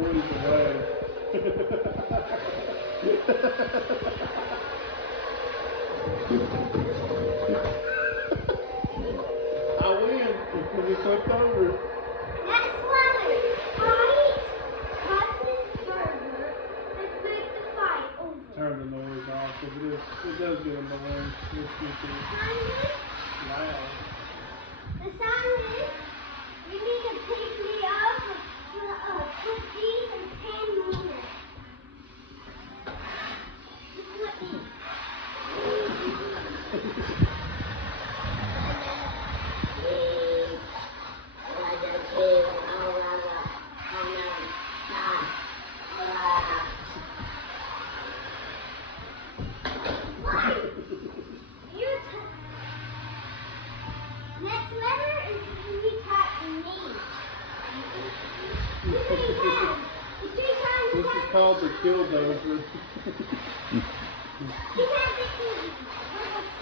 toys away. I win because it took over. Next letter. Fight. Husband burger. And make the fight over. Turn the noise off because it does get annoying listening to it loud. The sound is, you need to pick me up with these in 10 minutes. Just let me. Next letter is we type me. This is called the Killdozer. You can't make me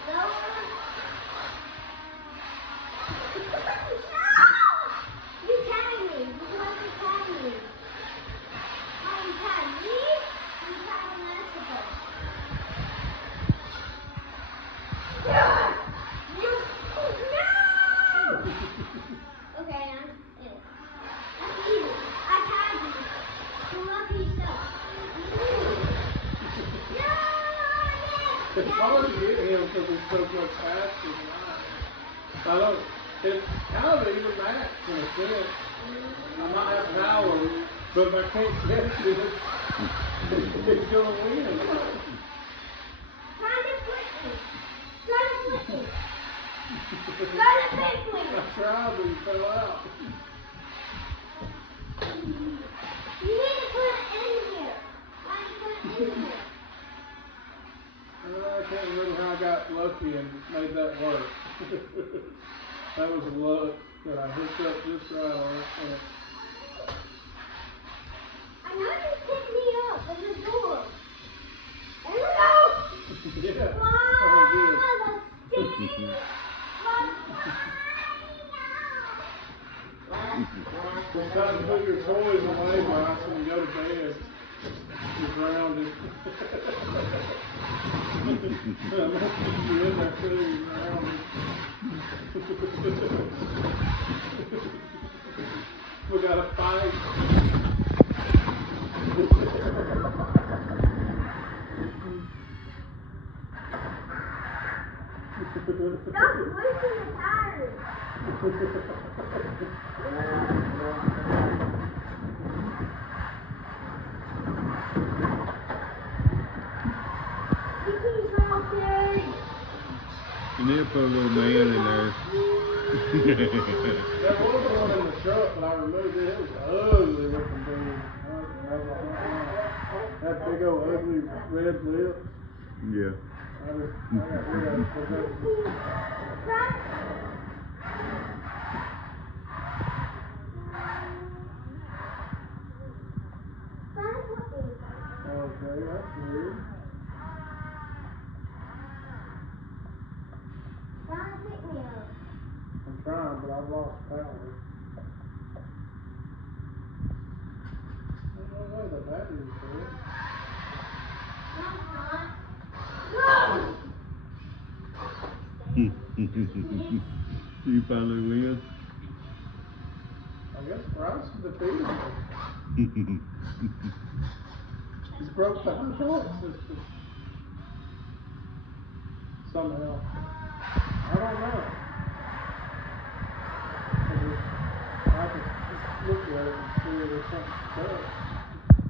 slower. You tag me. You want to tag me. How you tag me? You tag Mexico. No! Okay, I'm ew. That's easy. I tagged you. Pull up yourself. No! It's hard to get him because he's so much faster than I don't. It's kind of even match in a sense. I might have power, but if I can't catch it, it's gonna win. Try to flip me. Try to flip me. Try to pick me. I tried, but he fell out. You need to put it in here. Why did you put it in here? I can't remember how I got lucky and made that work. That was luck that I hooked up just right on it. I know you picked me up in the door. There we go. Yeah. Wow, Oh, good. the sting was It's time to put your toys away, Bryce, and go to bed. You're grounded. I'm going to keep you in there too, you're grounded. We got a fight. Stop pushing the tires. You need to put a little man in there. There was one in the truck, but I removed it. It was ugly looking thing. That big old ugly red lips. Yeah. I got rid of it. Okay, that's weird. I'm trying, but I've lost power. I don't know where the battery's for. You finally win? I guess Bryce defeated me. He's broke the hydraulic system. Somehow. I don't know. I can just look at it and see if there's something stuck.